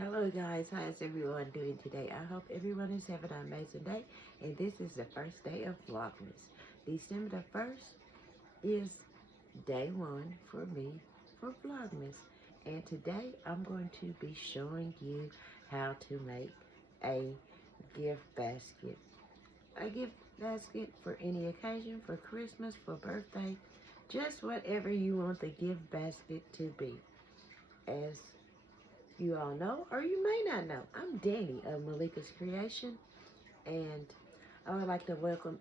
Hello guys, how is everyone doing today? I hope everyone is having an amazing day, and this is the first day of Vlogmas. December the 1st is day one for me for Vlogmas, and today I'm going to be showing you how to make a gift basket. A gift basket for any occasion, for Christmas, for birthday, just whatever you want the gift basket to be. As you all know, or you may not know, I'm Danny of Malika's Creation, and I would like to welcome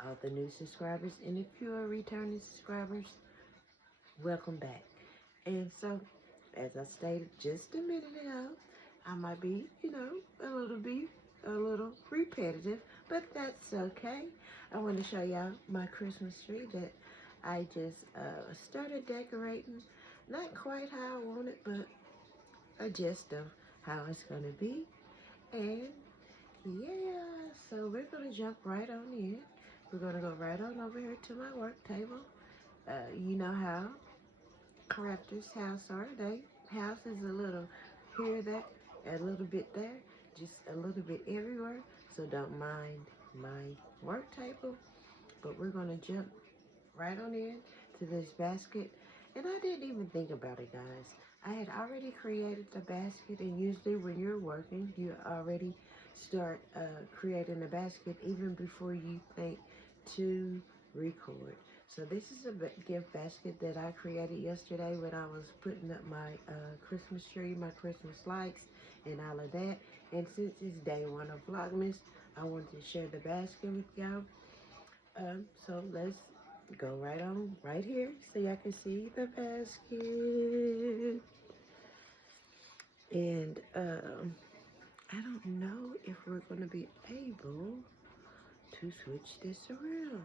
all the new subscribers, and if you are returning subscribers, welcome back. And so, as I stated just a minute ago, I might be, a little repetitive, but that's okay. I want to show y'all my Christmas tree that I just started decorating. Not quite how I want it, but a gist of how it's going to be. And yeah, so we're going to jump right on in. We're going to go right on over here to my work table. You know how crafters' house are. They house is a little here, there, a little bit there, just a little bit everywhere. So don't mind my work table. But we're going to jump right on in to this basket. And I didn't even think about it, guys. I had already created the basket, and usually when you're working, you already start creating the basket even before you think to record. So this is a gift basket that I created yesterday when I was putting up my Christmas tree, my Christmas lights, and all of that. And since it's day one of Vlogmas, I wanted to share the basket with y'all. So let's go right on right here so y'all can see the basket. And I don't know if we're going to be able to switch this around.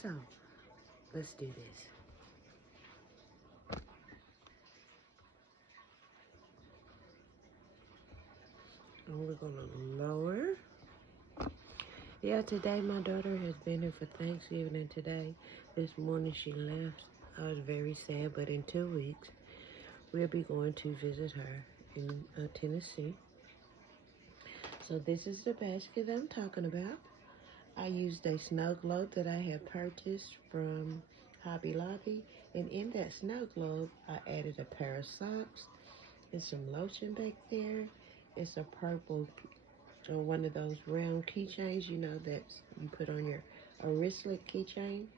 So let's do this. And we're going to lower. Yeah, today my daughter has been here for Thanksgiving, and today, this morning she left. I was very sad, but in 2 weeks, we'll be going to visit her in Tennessee. So this is the basket that I'm talking about. I used a snow globe that I had purchased from Hobby Lobby, and in that snow globe, I added a pair of socks and some lotion back there. It's a purple, one of those round keychains, that you put on your wristlet keychain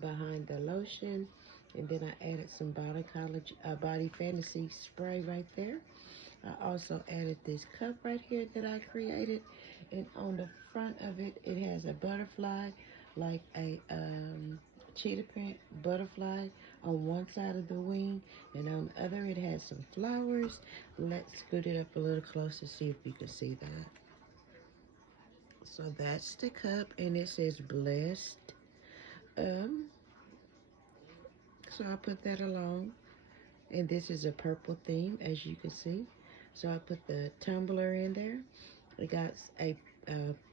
behind the lotion. And then I added some Body Fantasy spray right there. I also added this cup right here that I created, and on the front of it, it has a butterfly, like a cheetah print butterfly on one side of the wing, and on the other it has some flowers. Let's scoot it up a little closer, see if you can see that. So that's the cup, and it says blessed. So I put that along, and this is a purple theme, as you can see. So I put the tumbler in there. It got a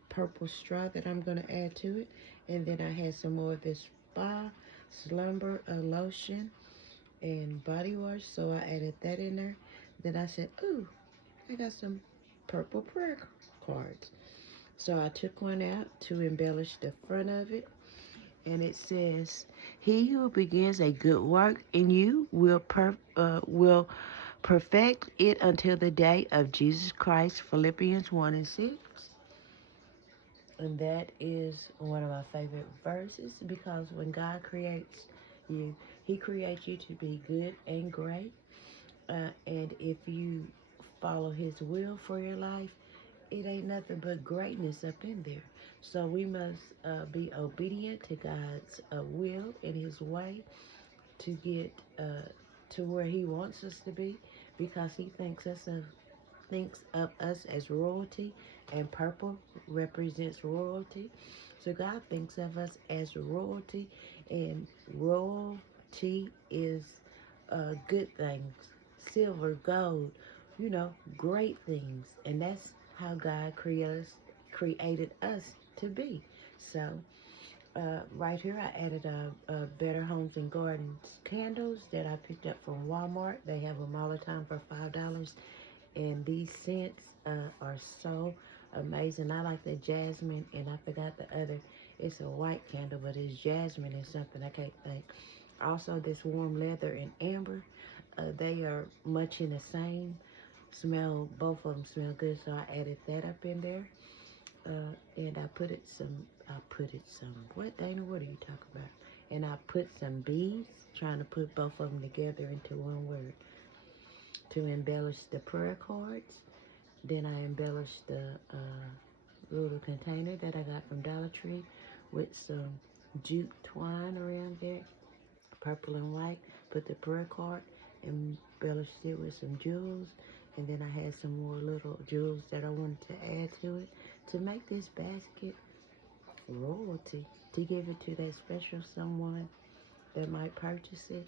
purple straw that I'm going to add to it. And then I had some more of this Spa Slumber lotion and body wash. So I added that in there. Then I said, ooh, I got some purple prayer cards. So I took one out to embellish the front of it. And it says, he who begins a good work in you will perfect it until the day of Jesus Christ, Philippians 1:6. And that is one of my favorite verses, because when God creates you, he creates you to be good and great. And if you follow his will for your life, it ain't nothing but greatness up in there. So we must be obedient to God's will and his way to get to where he wants us to be, because he thinks of us as royalty, and purple represents royalty. So God thinks of us as royalty, and royalty is good things, silver, gold, great things. And that's how God created us to be. So right here, I added a Better Homes and Gardens candles that I picked up from Walmart. They have them all the time for $5. And these scents are so amazing. I like the jasmine, and I forgot the other. It's a white candle, but it's jasmine and something I can't think. Also, this warm leather and amber. They are much in the same smell. Both of them smell good, so I added that up in there. And I put it some, what, Dana, what are you talking about? And I put some beads, trying to put both of them together into one word, to embellish the prayer cards. Then I embellished the little container that I got from Dollar Tree with some jute twine around there, purple and white. Put the prayer card, embellished it with some jewels, and then I had some more little jewels that I wanted to add to it to make this basket royalty, to give it to that special someone that might purchase it,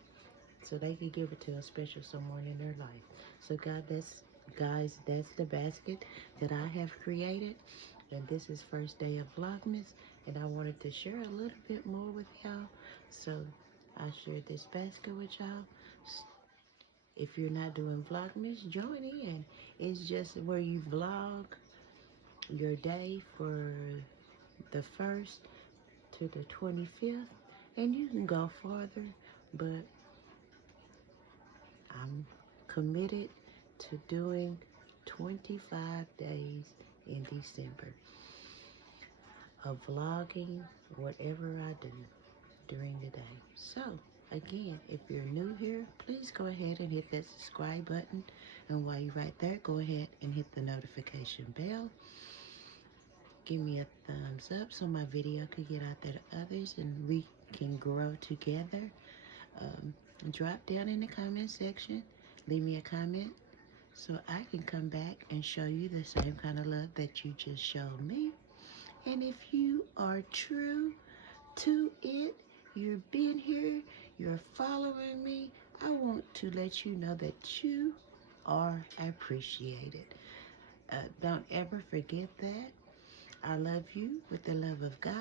so they could give it to a special someone in their life. So guys, that's the basket that I have created, and this is first day of Vlogmas, and I wanted to share a little bit more with y'all, so I shared this basket with y'all. If you're not doing Vlogmas, join in. It's just where you vlog your day for the 1st to the 25th, and you can go farther, but I'm committed to doing 25 days in December of vlogging whatever I do during the day. So again, if you're new here, please go ahead and hit that subscribe button, and while you're right there, go ahead and hit the notification bell. Give me a thumbs up so my video could get out there to others and we can grow together. Drop down in the comment section, leave me a comment so I can come back and show you the same kind of love that you just showed me. And if you are true to it, you're being here, you're following me, I want to let you know that you are appreciated. Don't ever forget that. I love you with the love of God,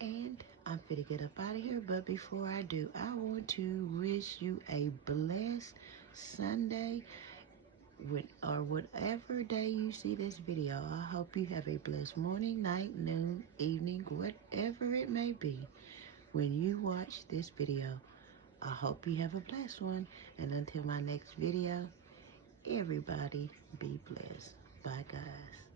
and I'm finna get up out of here. But before I do, I want to wish you a blessed Sunday, or whatever day you see this video. I hope you have a blessed morning, night, noon, evening, whatever it may be. When you watch this video, I hope you have a blessed one. And until my next video, everybody be blessed. Bye, guys.